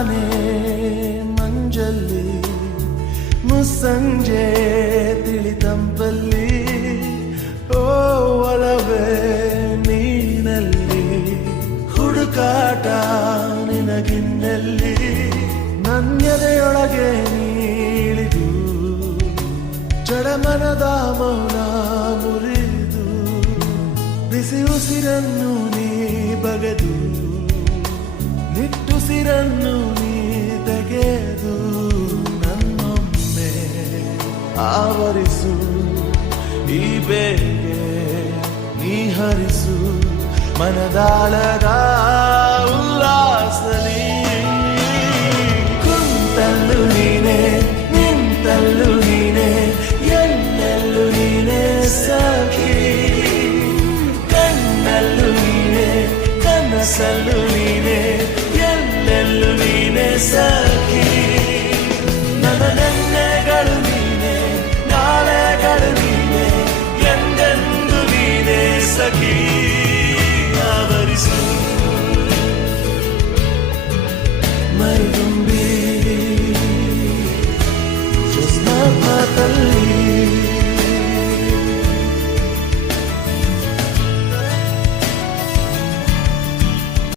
ತಾನೇ ಮಂಜಲ್ಲಿ ಮುಸ್ಸಂಜೆ ತಿಳಿತಂಪಲ್ಲಿ ಓ ಒಲವೇ ನೀನಲ್ಲಿ ಹುಡುಕಾಟ ನಿನಗಿನ್ನಲ್ಲಿ ನನ್ಯದೆಯೊಳಗೆ ನೀಳಿದು ಜಡಮನದ ಮೌನ ಮುರಿದು ಬಿಸಿ ಉಸಿರನ್ನು ನೀ ಬಗೆದು ನಿಟ್ಟುಸಿರನ್ನು ನೀ ತೆಗೆದು ನನ್ನೊಮ್ಮೆ ಆವರಿಸು ಈ ಬೇಗೆ ನೀ ಹರಿಸು ಮನದಾಳದ ಉಲ್ಲಾಸಲಿ ಕುಂತಲ್ಲು ನೀನೆ ನಿಂತಲ್ಲು ನೀನೆ ಎಲ್ಲೆಲ್ಲೂ ನೀನೆ ಸಖಿ ಕಣ್ಣಲ್ಲೂ ನೀನೆ ಕನಸಲ್ಲೂ ನೀನೆ ಎಲ್ಲೆಲ್ಲೂ ನೀನೆ ಸಖಿ